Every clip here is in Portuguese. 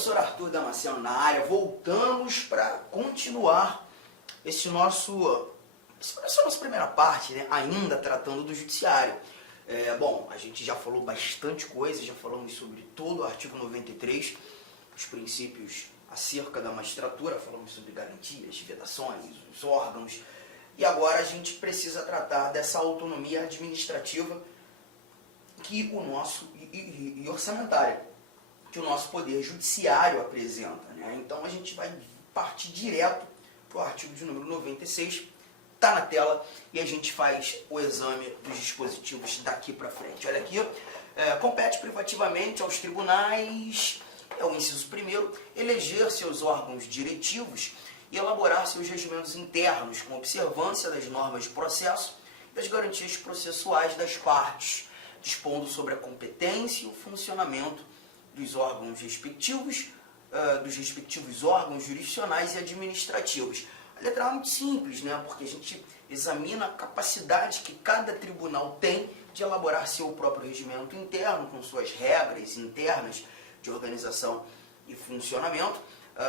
Professor Arthur Damasceno na área, voltamos para continuar essa nossa primeira parte, né? Ainda tratando do judiciário. Bom, a gente já falou bastante coisa, já falamos sobre todo o artigo 93, os princípios acerca da magistratura, falamos sobre garantias, vedações, os órgãos, e agora a gente precisa tratar dessa autonomia administrativa que o nosso, e orçamentária, que o nosso poder judiciário apresenta, né? Então a gente vai partir direto para o artigo de número 96, está na tela, e a gente faz o exame dos dispositivos daqui para frente. Olha aqui, compete privativamente aos tribunais, é o inciso primeiro, eleger seus órgãos diretivos e elaborar seus regimentos internos com observância das normas de processo e das garantias processuais das partes, dispondo sobre a competência e o funcionamento dos órgãos respectivos, dos respectivos órgãos jurisdicionais e administrativos. A letra A é muito simples, né? Porque a gente examina a capacidade que cada tribunal tem de elaborar seu próprio regimento interno, com suas regras internas de organização e funcionamento,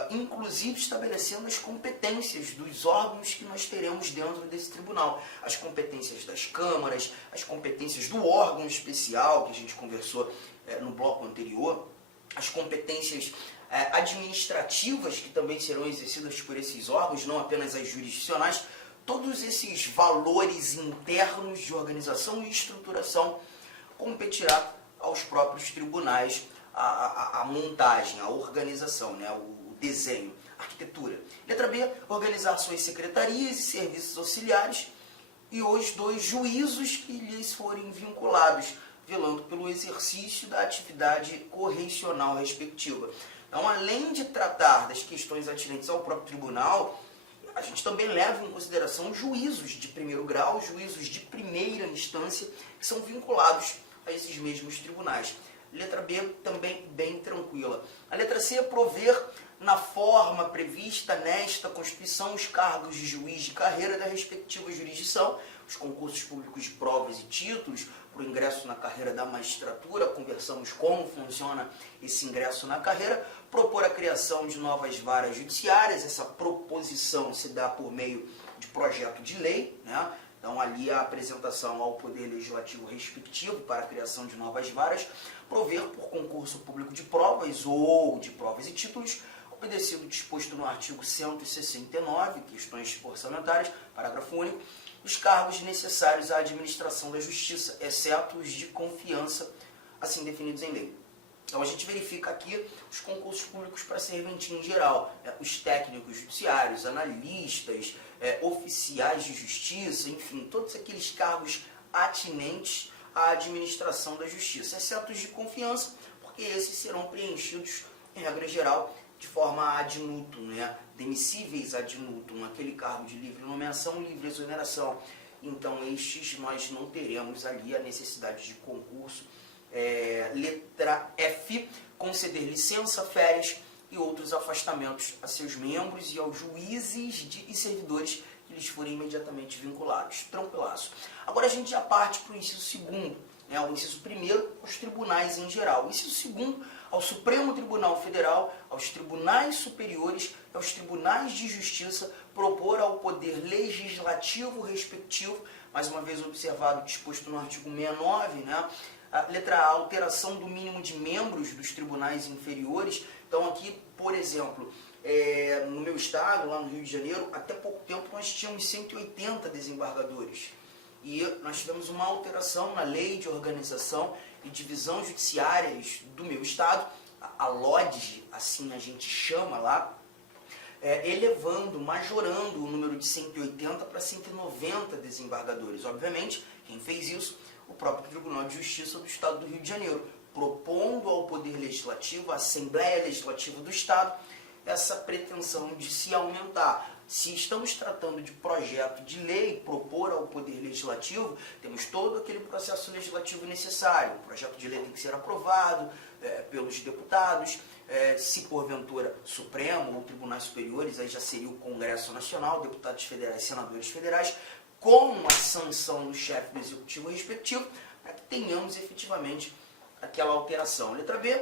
inclusive estabelecendo as competências dos órgãos que nós teremos dentro desse tribunal, as competências das câmaras, as competências do órgão especial, que a gente conversou no bloco anterior, as competências administrativas que também serão exercidas por esses órgãos, não apenas as jurisdicionais, todos esses valores internos de organização e estruturação competirá aos próprios tribunais a montagem, a organização, né, o desenho, a arquitetura. Letra B, organizar suas secretarias e serviços auxiliares e os 2 juízos que lhes forem vinculados, velando pelo exercício da atividade correicional respectiva. Então, além de tratar das questões atinentes ao próprio tribunal, a gente também leva em consideração juízos de primeiro grau, juízos de primeira instância, que são vinculados a esses mesmos tribunais. Letra B também bem tranquila. A letra C é prover na forma prevista nesta Constituição os cargos de juiz de carreira da respectiva jurisdição, os concursos públicos de provas e títulos para o ingresso na carreira da magistratura, conversamos como funciona esse ingresso na carreira, propor a criação de novas varas judiciárias, essa proposição se dá por meio de projeto de lei, né? Então ali a apresentação ao Poder Legislativo respectivo para a criação de novas varas, prover por concurso público de provas ou de provas e títulos, obedecido o disposto no artigo 169, questões orçamentárias, parágrafo único, os cargos necessários à administração da justiça, exceto os de confiança, assim definidos em lei. Então a gente verifica aqui os concursos públicos para serventia em geral, os técnicos judiciários, analistas, oficiais de justiça, enfim, todos aqueles cargos atinentes à administração da justiça, exceto os de confiança, porque esses serão preenchidos, em regra geral, de forma ad nutum, né? Demissíveis ad nutum, aquele cargo de livre nomeação, livre exoneração. Então, estes nós não teremos ali a necessidade de concurso. Letra F, conceder licença, férias e outros afastamentos a seus membros e aos juízes e servidores que lhes forem imediatamente vinculados. Tranquilaço. Agora a gente já parte para o inciso segundo, né? O inciso primeiro, aos tribunais em geral. O inciso segundo, ao Supremo Tribunal Federal, aos tribunais superiores, aos tribunais de justiça, propor ao Poder Legislativo respectivo, mais uma vez observado, disposto no artigo 69, né? A letra A, alteração do mínimo de membros dos tribunais inferiores. Então aqui, por exemplo, no meu estado, lá no Rio de Janeiro, até pouco tempo nós tínhamos 180 desembargadores. E nós tivemos uma alteração na Lei de Organização e Divisão Judiciárias do meu estado, a LODGE, assim a gente chama lá, elevando, majorando o número de 180 para 190 desembargadores. Obviamente, quem fez isso? O próprio Tribunal de Justiça do Estado do Rio de Janeiro, propondo ao Poder Legislativo, à Assembleia Legislativa do Estado, essa pretensão de se aumentar. Se estamos tratando de projeto de lei, propor ao Poder Legislativo, temos todo aquele processo legislativo necessário. O projeto de lei tem que ser aprovado pelos deputados, se porventura Supremo ou Tribunais Superiores, aí já seria o Congresso Nacional, deputados federais, senadores federais, com a sanção do chefe do Executivo respectivo, para que tenhamos efetivamente aquela alteração. Letra B,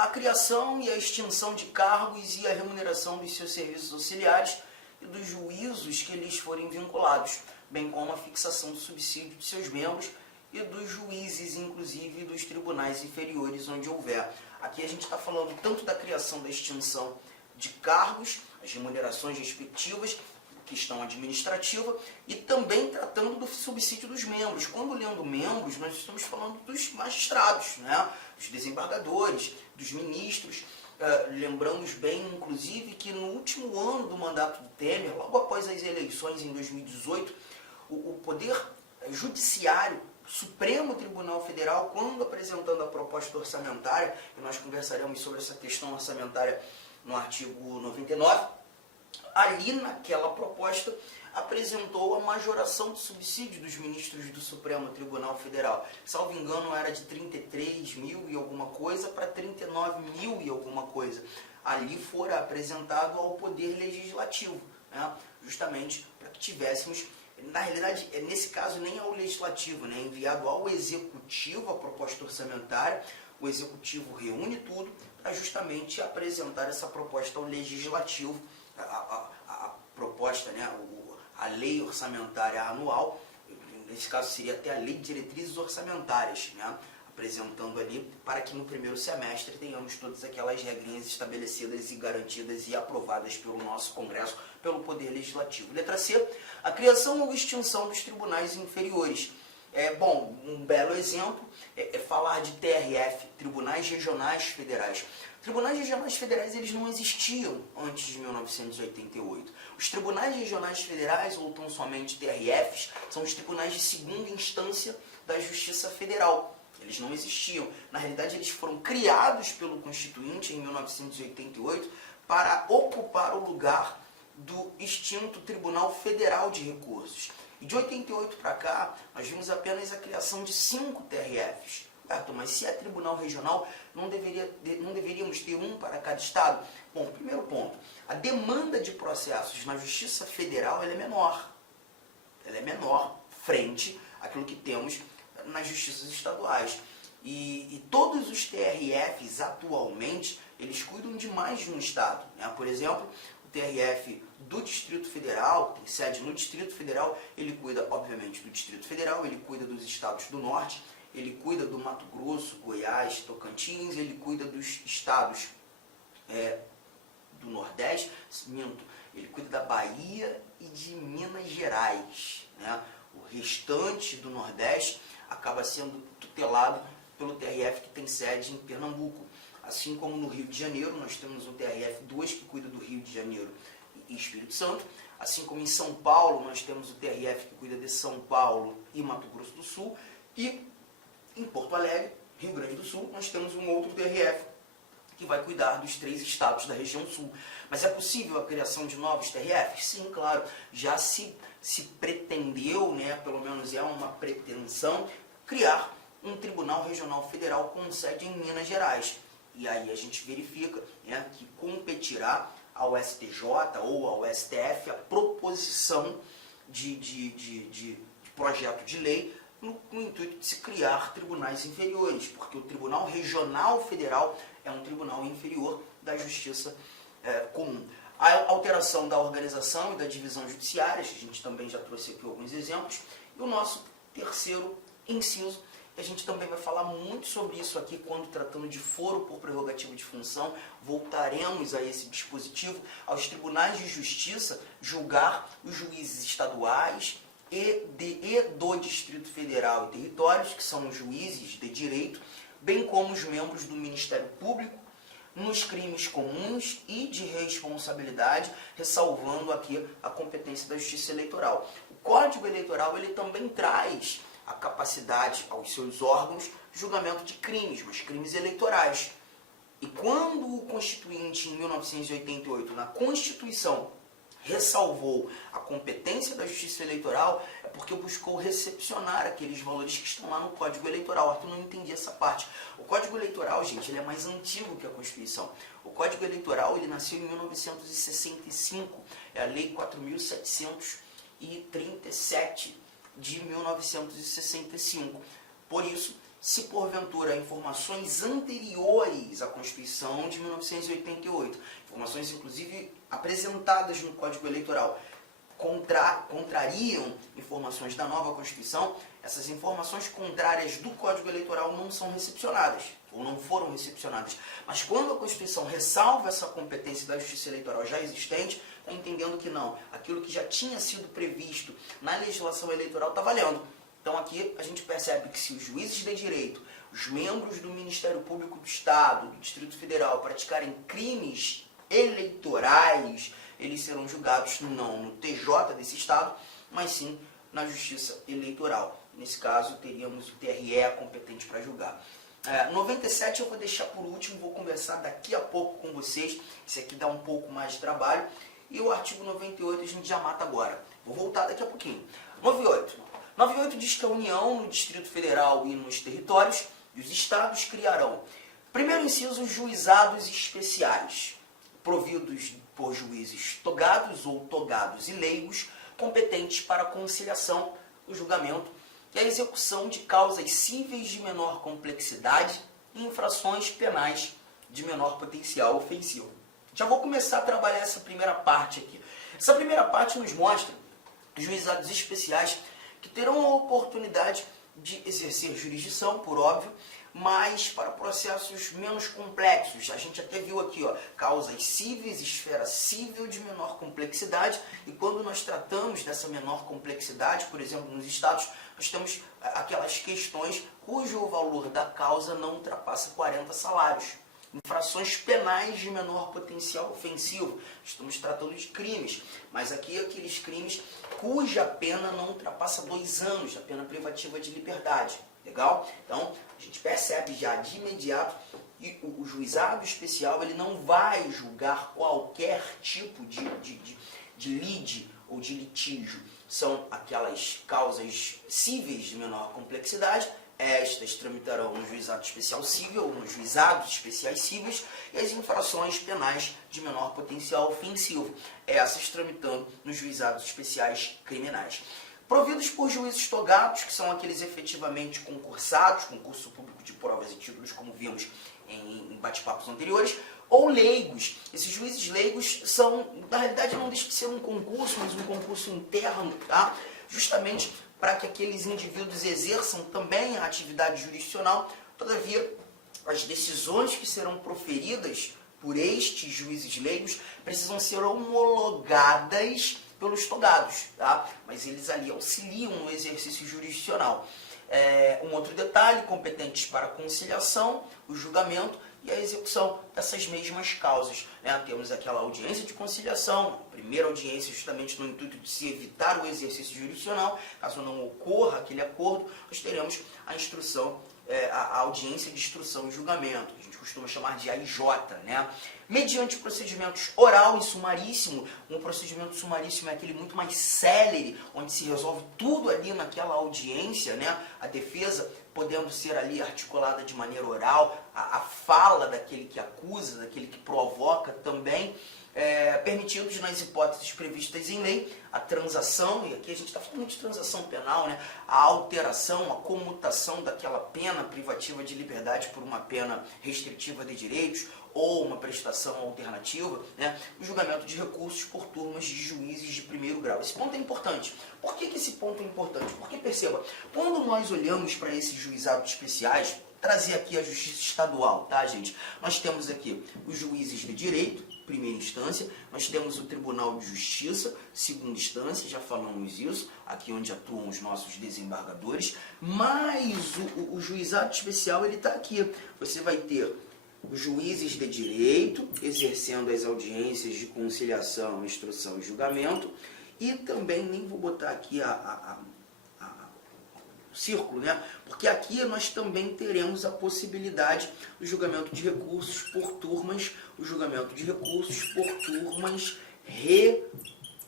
a criação e a extinção de cargos e a remuneração dos seus serviços auxiliares e dos juízos que lhes forem vinculados, bem como a fixação do subsídio de seus membros e dos juízes, inclusive dos tribunais inferiores onde houver. Aqui a gente está falando tanto da criação da extinção de cargos, as remunerações respectivas, questão administrativa, e também tratando do subsídio dos membros. Quando lendo membros, nós estamos falando dos magistrados, né? Dos desembargadores, dos ministros. Lembramos bem, inclusive, que no último ano do mandato do Temer, logo após as eleições em 2018, o Poder Judiciário, Supremo Tribunal Federal, quando apresentando a proposta orçamentária, e nós conversaremos sobre essa questão orçamentária no artigo 99, ali naquela proposta apresentou a majoração do subsídio dos ministros do Supremo Tribunal Federal. Salvo engano, era de 33 mil e alguma coisa para 39 mil e alguma coisa. Ali fora apresentado ao Poder Legislativo, né? Justamente para que tivéssemos, na realidade, nesse caso nem ao Legislativo, né? Enviado ao Executivo a proposta orçamentária, o Executivo reúne tudo para justamente apresentar essa proposta ao Legislativo, a proposta, né, a lei orçamentária anual, nesse caso seria até a lei de diretrizes orçamentárias, né, apresentando ali para que no primeiro semestre tenhamos todas aquelas regrinhas estabelecidas e garantidas e aprovadas pelo nosso Congresso, pelo Poder Legislativo. Letra C, a criação ou extinção dos tribunais inferiores. Bom, um belo exemplo é falar de TRF, Tribunais Regionais Federais. Tribunais regionais federais, eles não existiam antes de 1988. Os tribunais regionais federais, ou tão somente TRFs, são os tribunais de segunda instância da Justiça Federal. Eles não existiam. Na realidade, eles foram criados pelo Constituinte em 1988 para ocupar o lugar do extinto Tribunal Federal de Recursos. E de 88 para cá, nós vimos apenas a criação de 5 TRFs. Mas se é tribunal regional, não deveríamos ter um para cada estado? Bom, primeiro ponto, a demanda de processos na Justiça Federal ela é menor. Ela é menor frente àquilo que temos nas justiças estaduais. E todos os TRFs, atualmente, eles cuidam de mais de um estado, né? Por exemplo, o TRF do Distrito Federal, tem sede no Distrito Federal, ele cuida, obviamente, do Distrito Federal, ele cuida dos estados do Norte, ele cuida do Mato Grosso, Goiás, Tocantins, ele cuida dos estados do Nordeste, ele cuida da Bahia e de Minas Gerais, né? O restante do Nordeste acaba sendo tutelado pelo TRF que tem sede em Pernambuco. Assim como no Rio de Janeiro, nós temos o TRF2 que cuida do Rio de Janeiro e Espírito Santo. Assim como em São Paulo, nós temos o TRF que cuida de São Paulo e Mato Grosso do Sul. E em Porto Alegre, Rio Grande do Sul, nós temos um outro TRF que vai cuidar dos 3 estados da região sul. Mas é possível a criação de novos TRFs? Sim, claro. Já se pretendeu, né, pelo menos é uma pretensão, criar um Tribunal Regional Federal com sede em Minas Gerais. E aí a gente verifica, né, que competirá ao STJ ou ao STF a proposição de projeto de lei no intuito de se criar tribunais inferiores, porque o Tribunal Regional Federal é um tribunal inferior da Justiça comum. A alteração da organização e da divisão judiciárias, a gente também já trouxe aqui alguns exemplos, e o nosso terceiro inciso, a gente também vai falar muito sobre isso aqui quando tratando de foro por prerrogativa de função. Voltaremos a esse dispositivo, aos tribunais de justiça julgar os juízes estaduais e do Distrito Federal e territórios, que são os juízes de direito, bem como os membros do Ministério Público, nos crimes comuns e de responsabilidade, ressalvando aqui a competência da Justiça Eleitoral. O Código Eleitoral ele também traz a capacidade aos seus órgãos de julgamento de crimes, mas crimes eleitorais. E quando o Constituinte, em 1988, na Constituição, ressalvou a competência da Justiça Eleitoral, é porque buscou recepcionar aqueles valores que estão lá no Código Eleitoral. Arthur, não entendi essa parte. O Código Eleitoral, gente, ele é mais antigo que a Constituição. O Código Eleitoral, ele nasceu em 1965, é a Lei 4.737 de 1965. Por isso se porventura informações anteriores à Constituição de 1988, informações inclusive apresentadas no Código Eleitoral, contrariam informações da nova Constituição, essas informações contrárias do Código Eleitoral não são recepcionadas, ou não foram recepcionadas. Mas quando a Constituição ressalva essa competência da Justiça Eleitoral já existente, está entendendo que não, aquilo que já tinha sido previsto na legislação eleitoral está valendo. Então aqui a gente percebe que se os juízes de direito, os membros do Ministério Público do Estado, do Distrito Federal, praticarem crimes eleitorais, eles serão julgados não no TJ desse Estado, mas sim na Justiça Eleitoral. Nesse caso, teríamos o TRE competente para julgar. 97 eu vou deixar por último, vou conversar daqui a pouco com vocês, esse aqui dá um pouco mais de trabalho, e o artigo 98 a gente já mata agora. Vou voltar daqui a pouquinho. 98 diz que a União, no Distrito Federal e nos territórios, e os Estados criarão, primeiro inciso, juizados especiais, providos por juízes togados ou togados e leigos, competentes para a conciliação, o julgamento e a execução de causas cíveis de menor complexidade e infrações penais de menor potencial ofensivo. Já vou começar a trabalhar essa primeira parte aqui. Essa primeira parte nos mostra juizados especiais que terão a oportunidade de exercer jurisdição, por óbvio, mas para processos menos complexos. A gente até viu aqui, ó, causas cíveis, esfera civil de menor complexidade, e quando nós tratamos dessa menor complexidade, por exemplo, nos estados, nós temos aquelas questões cujo valor da causa não ultrapassa 40 salários. Infrações penais de menor potencial ofensivo. Estamos tratando de crimes, mas aqui aqueles crimes cuja pena não ultrapassa 2 anos, a pena privativa de liberdade. Legal? Então, a gente percebe já de imediato que o juizado especial ele não vai julgar qualquer tipo de lide ou de litígio. São aquelas causas cíveis de menor complexidade. Estas tramitarão no juizado especial civil ou nos juizados especiais cíveis, e as infrações penais de menor potencial ofensivo, essas tramitando nos juizados especiais criminais. Providos por juízes togados, que são aqueles efetivamente concursados, concurso público de provas e títulos, como vimos em bate-papos anteriores, ou leigos. Esses juízes leigos são, na realidade, não deixa de ser um concurso, mas um concurso interno, tá? Justamente para que aqueles indivíduos exerçam também a atividade jurisdicional. Todavia, as decisões que serão proferidas por estes juízes leigos precisam ser homologadas pelos togados, tá? Mas eles ali auxiliam no exercício jurisdicional. Um outro detalhe, competentes para a conciliação, o julgamento e a execução dessas mesmas causas, né? Temos aquela audiência de conciliação, a primeira audiência justamente no intuito de se evitar o exercício jurisdicional. Caso não ocorra aquele acordo, nós teremos a instrução, a audiência de instrução e julgamento, que a gente costuma chamar de AIJ, né? Mediante procedimentos oral e sumaríssimo. Um procedimento sumaríssimo é aquele muito mais célere, onde se resolve tudo ali naquela audiência, né? A defesa podendo ser ali articulada de maneira oral, a fala daquele que acusa, daquele que provoca também, permitidos nas hipóteses previstas em lei, a transação, e aqui a gente está falando de transação penal, né? A alteração, a comutação daquela pena privativa de liberdade por uma pena restritiva de direitos, ou uma prestação alternativa, né? O julgamento de recursos por turmas de juízes de primeiro grau. Esse ponto é importante. Por que esse ponto é importante? Porque, perceba, quando nós olhamos para esses juizados especiais, trazer aqui a justiça estadual, tá, gente? Nós temos aqui os juízes de direito, primeira instância, nós temos o Tribunal de Justiça, segunda instância, já falamos isso, aqui onde atuam os nossos desembargadores, mas o juizado especial, ele está aqui. Você vai ter os juízes de direito, exercendo as audiências de conciliação, instrução e julgamento, e também, nem vou botar aqui o círculo, né? Porque aqui nós também teremos a possibilidade do julgamento de recursos por turmas, o julgamento de recursos por turmas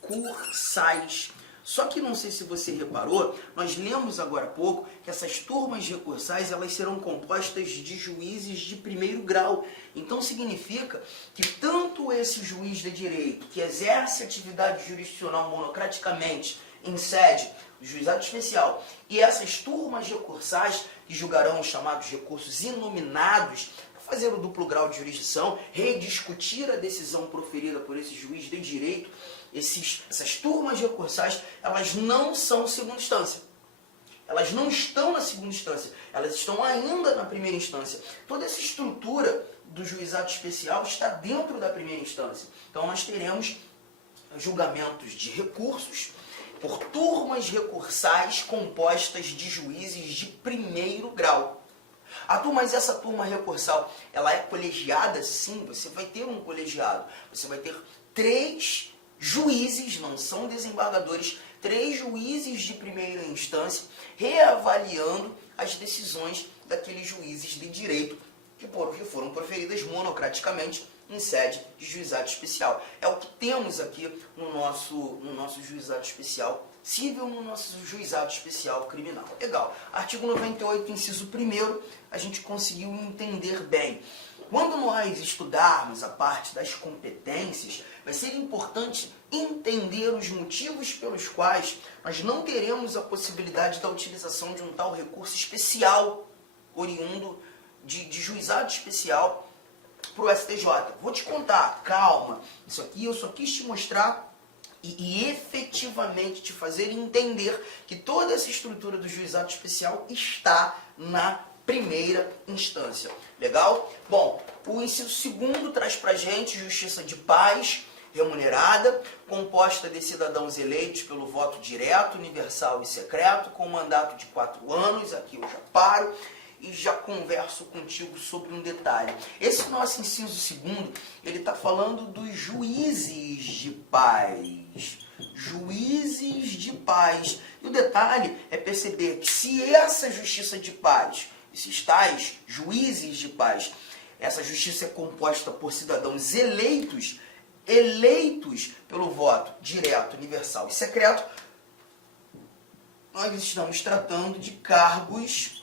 recursais. Só que não sei se você reparou, nós lemos agora há pouco que essas turmas recursais elas serão compostas de juízes de primeiro grau. Então significa que tanto esse juiz de direito que exerce atividade jurisdicional monocraticamente em sede do juizado especial. E essas turmas recursais, que julgarão os chamados recursos inominados, fazer o duplo grau de jurisdição, rediscutir a decisão proferida por esse juiz de direito, essas turmas recursais, elas não são segunda instância. Elas não estão na segunda instância, elas estão ainda na primeira instância. Toda essa estrutura do juizado especial está dentro da primeira instância. Então nós teremos julgamentos de recursos por turmas recursais compostas de juízes de primeiro grau. Mas essa turma recursal, ela é colegiada? Sim, você vai ter um colegiado. Você vai ter 3 juízes, não são desembargadores, 3 juízes de primeira instância, reavaliando as decisões daqueles juízes de direito que foram proferidas monocraticamente em sede de juizado especial. É o que temos aqui no nosso juizado especial civil, no nosso juizado especial criminal. Legal. Artigo 98, inciso 1º, a gente conseguiu entender bem. Quando nós estudarmos a parte das competências, vai ser importante entender os motivos pelos quais nós não teremos a possibilidade da utilização de um tal recurso especial, oriundo de juizado especial para o STJ. Vou te contar, calma, isso aqui eu só quis te mostrar e efetivamente te fazer entender que toda essa estrutura do juizado especial está na primeira instância. Legal? Bom, o inciso 2º traz pra gente justiça de paz remunerada, composta de cidadãos eleitos pelo voto direto, universal e secreto, com mandato de 4 anos. Aqui eu já paro e já converso contigo sobre um detalhe. Esse nosso inciso 2º, ele está falando dos juízes de paz. Juízes de paz. E o detalhe é perceber que se essa justiça de paz, esses tais juízes de paz, essa justiça é composta por cidadãos eleitos pelo voto direto, universal e secreto, nós estamos tratando de cargos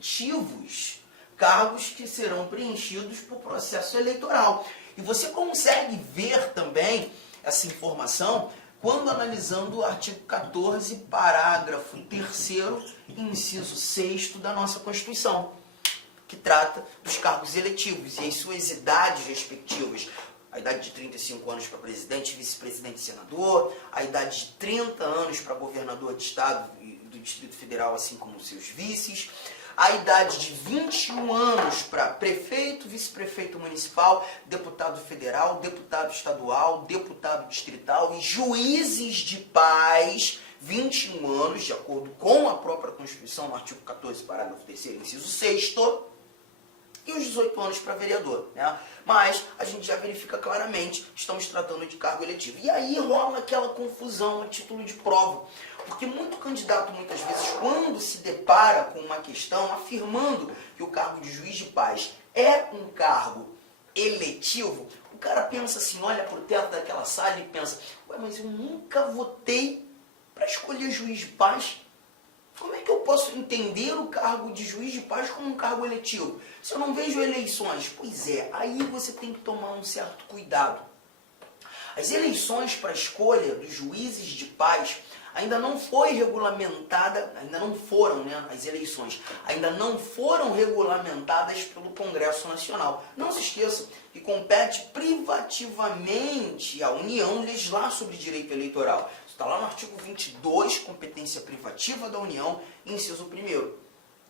eletivos, cargos que serão preenchidos por processo eleitoral. E você consegue ver também essa informação quando analisando o artigo 14, parágrafo 3º, inciso 6º da nossa Constituição, que trata dos cargos eletivos e as suas idades respectivas. A idade de 35 anos para presidente, vice-presidente e senador, a idade de 30 anos para governador de estado e do Distrito Federal, assim como seus vices, a idade de 21 anos para prefeito, vice-prefeito municipal, deputado federal, deputado estadual, deputado distrital e juízes de paz, 21 anos, de acordo com a própria Constituição, no artigo 14, parágrafo 3º, inciso 6º, e os 18 anos para vereador, né? Mas a gente já verifica claramente, estamos tratando de cargo eletivo. E aí rola aquela confusão a título de prova, porque muito candidato, muitas vezes, quando se depara com uma questão afirmando que o cargo de juiz de paz é um cargo eletivo, o cara pensa assim, olha para o teto daquela sala e pensa, ué, mas eu nunca votei para escolher juiz de paz. Como é que eu posso entender o cargo de juiz de paz como um cargo eletivo? Se eu não vejo eleições, pois é, aí você tem que tomar um certo cuidado. As eleições para a escolha dos juízes de paz ainda não foi regulamentada, ainda não foram, né, as eleições, ainda não foram regulamentadas pelo Congresso Nacional. Não se esqueça que compete privativamente à União legislar sobre direito eleitoral. Está lá no artigo 22, competência privativa da União, inciso 1º.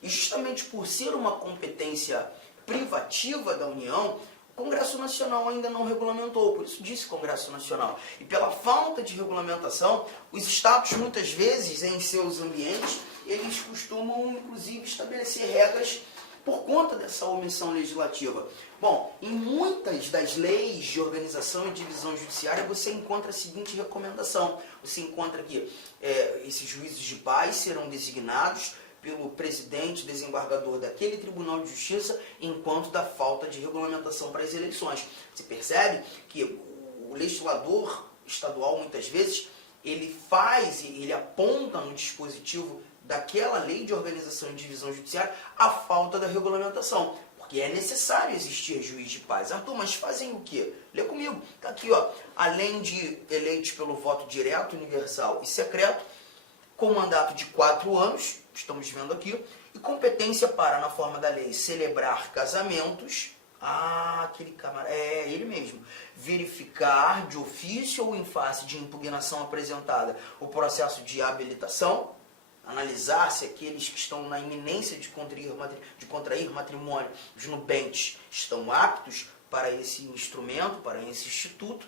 E justamente por ser uma competência privativa da União, o Congresso Nacional ainda não regulamentou, por isso disse Congresso Nacional. E pela falta de regulamentação, os estados, muitas vezes, em seus ambientes, eles costumam, inclusive, estabelecer regras por conta dessa omissão legislativa. Bom, em muitas das leis de organização e divisão judiciária, você encontra a seguinte recomendação. Você encontra que esses juízes de paz serão designados pelo presidente, desembargador daquele Tribunal de Justiça, enquanto da falta de regulamentação para as eleições. Você percebe que o legislador estadual, muitas vezes, ele aponta no dispositivo daquela lei de organização e divisão judiciária a falta da regulamentação. porque é necessário existir juiz de paz. Arthur, mas fazem o quê? Lê comigo. Tá aqui, ó. Além de eleitos pelo voto direto, universal e secreto, com mandato de 4 anos, estamos vendo aqui, e competência para, na forma da lei, celebrar casamentos. Ah, aquele camarada, é ele mesmo. Verificar de ofício ou em face de impugnação apresentada o processo de habilitação. Analisar se aqueles que estão na iminência de contrair matrimônio, os nubentes, estão aptos para esse instrumento, para esse instituto,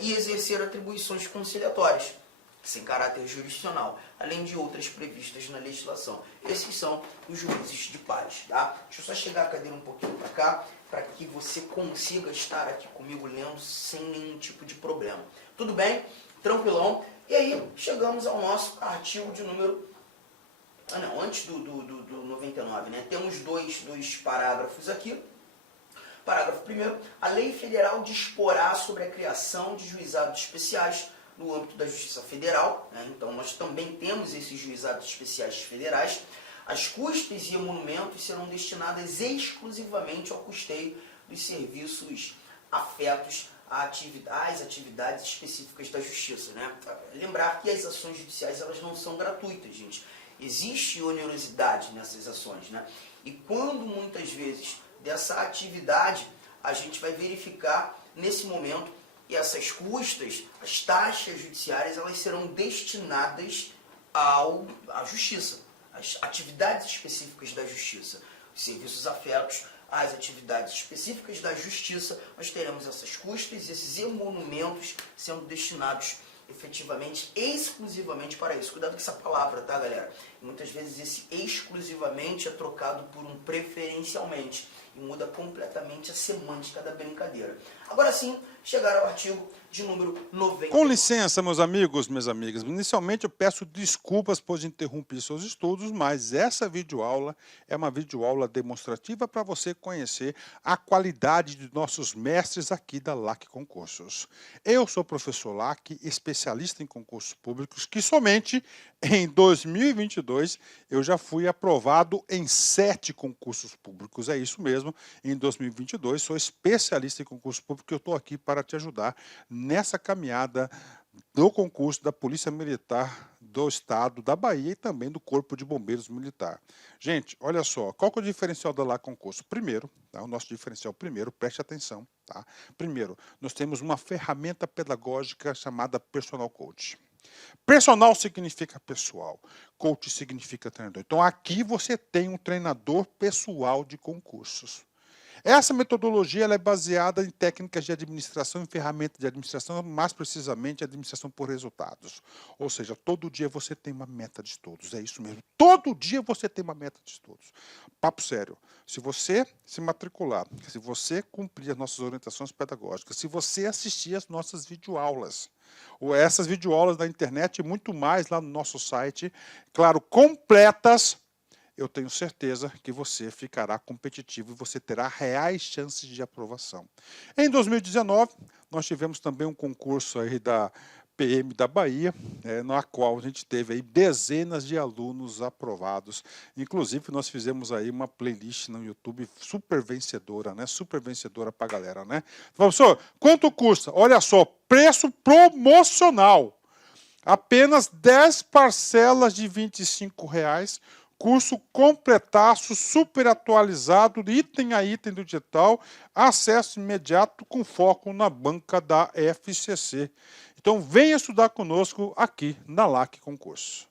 e exercer atribuições conciliatórias, sem caráter jurisdicional, além de outras previstas na legislação. Esses são os juízes de paz. Tá? Deixa eu só chegar a cadeira um pouquinho para cá, para que você consiga estar aqui comigo lendo sem nenhum tipo de problema. Tudo bem? Tranquilão? E aí, chegamos ao nosso artigo de número... antes do 99, né? Temos dois parágrafos aqui. Parágrafo 1º. A lei federal disporá sobre a criação de juizados especiais no âmbito da Justiça Federal, né? Então, nós também temos esses juizados especiais federais. As custas e emolumentos serão destinadas exclusivamente ao custeio dos serviços afetos às atividades específicas da Justiça, né? Lembrar que as ações judiciais elas não são gratuitas, gente. Existe onerosidade nessas ações, né? E quando muitas vezes dessa atividade a gente vai verificar nesse momento e essas custas, as taxas judiciárias, elas serão destinadas à Justiça, às atividades específicas da Justiça, os serviços afetos às atividades específicas da Justiça, nós teremos essas custas e esses emolumentos sendo destinados efetivamente, exclusivamente para isso. Cuidado com essa palavra, tá, galera? Muitas vezes esse exclusivamente é trocado por um preferencialmente e muda completamente a semântica da brincadeira. Agora sim, chegaram ao artigo de número 90. Com licença, meus amigos, minhas amigas. Inicialmente eu peço desculpas por interromper seus estudos, mas essa videoaula é uma videoaula demonstrativa para você conhecer a qualidade de nossos mestres aqui da LAC Concursos. Eu sou o professor LAC, especialista em concursos públicos, que somente em 2022 eu já fui aprovado em 7 concursos públicos. É isso mesmo, em 2022 sou especialista em concurso público e eu estou aqui para te ajudar nessa caminhada do concurso da Polícia Militar do Estado da Bahia e também do Corpo de Bombeiros Militar. Gente, olha só, qual que é o diferencial da LAC Concurso? Primeiro, tá, o nosso diferencial primeiro, preste atenção, tá? Primeiro, nós temos uma ferramenta pedagógica chamada Personal Coach. Personal significa pessoal, coach significa treinador. Então aqui você tem um treinador pessoal de concursos. Essa metodologia ela é baseada em técnicas de administração e ferramentas de administração, mais precisamente administração por resultados. Ou seja, todo dia você tem uma meta de estudos, é isso mesmo. Todo dia você tem uma meta de estudos. Papo sério, se você se matricular, se você cumprir as nossas orientações pedagógicas, se você assistir às nossas videoaulas, ou essas videoaulas da internet e muito mais lá no nosso site, claro, completas, eu tenho certeza que você ficará competitivo e você terá reais chances de aprovação. Em 2019, nós tivemos também um concurso aí da PM da Bahia, na qual a gente teve aí dezenas de alunos aprovados. Inclusive, nós fizemos aí uma playlist no YouTube super vencedora, né? Super vencedora para a galera, né? Professor, quanto custa? Olha só, preço promocional. Apenas 10 parcelas de R$ 25,00. Curso completaço, super atualizado, item a item do digital, acesso imediato com foco na banca da FCC. Então venha estudar conosco aqui na LAC Concurso.